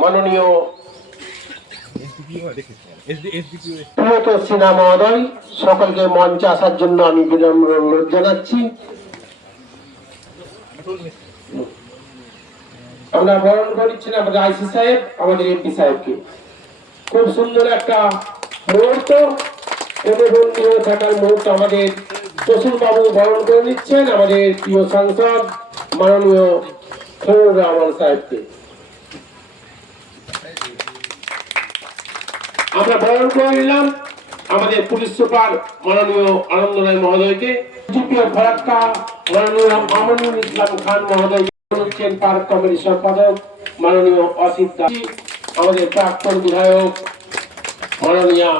মাননীয় সিনহা মহোদয় সকলকে মঞ্চে আসার জন্য আমি বিনম্র অনুরোধ জানাচ্ছি। আমরা বরণ করছি আমাদের আইসি সাহেব, আমাদের এমপি সাহেবকে। খুব সুন্দর একটা মুহূর্ত, বন্দী হয়ে থাকার মুহূর্ত আমাদের প্রসূন বাবু বরণ করে নিচ্ছেন আমাদের প্রিয় সাংসদ মাননীয় খলিলুর রহমান সাহেবকে। আমরা বরণ করে নিলাম আমাদের পুলিশ সুপার মাননীয় আনন্দ রায় মহোদয়কে। জিপিও ফারাক্কা মাননীয় মামুনুল ইসলাম খান মহোদয় হচ্ছেন পার্ক কমিটির সম্পাদক মাননীয় অসিত দাস, আমাদের প্রাক্তন বিধায়ক মাননীয়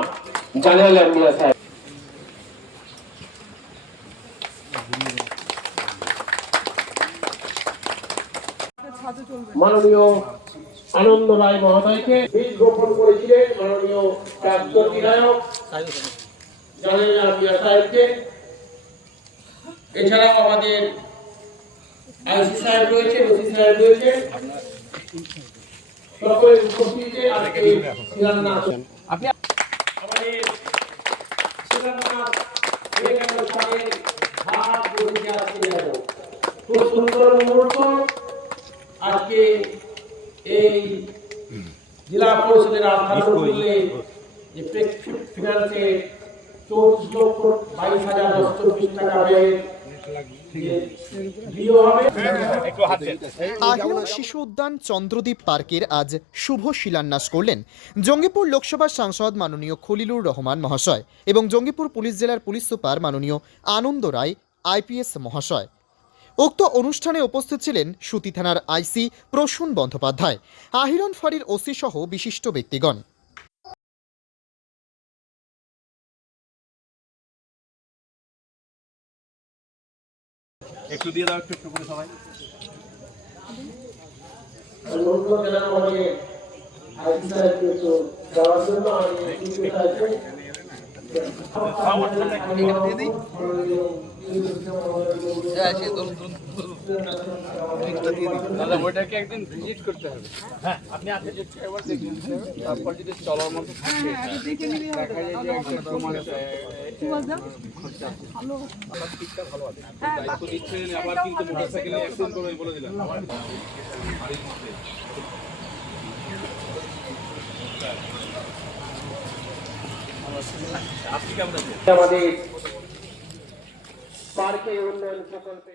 জালাল মিয়া সাহেব, মাননীয় আনন্দ রায় মহোদয়কে বীজ বপন করেছিলেন মাননীয় প্রাক্তন বিধায়ক জালাল মিয়া সাহেবকে। এছাড়াও আমাদের আইসি সাহেব রয়েছে, ওসি সাহেব রয়েছে, সকলের উপস্থিতিতে আজকে শিলান্যাস আমাদের শিলান্যাস সাহেব হাত বসে আজকে যাব। খুব সুন্দর মুহূর্ত আজকে এই জেলা পরিষদের আওতায় যে ফিনান্সে 24,22,924 টাকা ব্যয়ের আহিরন শিশু উদ্যান চন্দ্রদ্বীপ পার্কের আজ শুভ শিলান্যাস করলেন জঙ্গিপুর লোকসভার সাংসদ মাননীয় খলিলুর রহমান মহাশয় এবং জঙ্গিপুর পুলিশ জেলার পুলিশ সুপার মাননীয় আনন্দ রায় আইপিএস মহাশয়। উক্ত অনুষ্ঠানে উপস্থিত ছিলেন সুতি থানার আইসি প্রসূন বন্দ্যোপাধ্যায়, আহিরন ফাঁড়ির ওসি সহ বিশিষ্ট ব্যক্তিগণ। একটু দিয়ে দাও, একটু করে সবাই। ওইটাকে একদিন ভিজিট করতে হবে। হ্যাঁ, আপনি আগে একবার দেখুন, তারপর যদি চলার মতো থাকে দেখা যায় যে একটা তোমার ঠিকঠাক ভালো আছে। দায়িত্ব দিচ্ছেন আবার, কিন্তু মোটরসাইকেলে অ্যাক্সিডেন্ট করবে বলে দিলাম। আমাদের পার্কের উন্নয়ন প্রকল্পে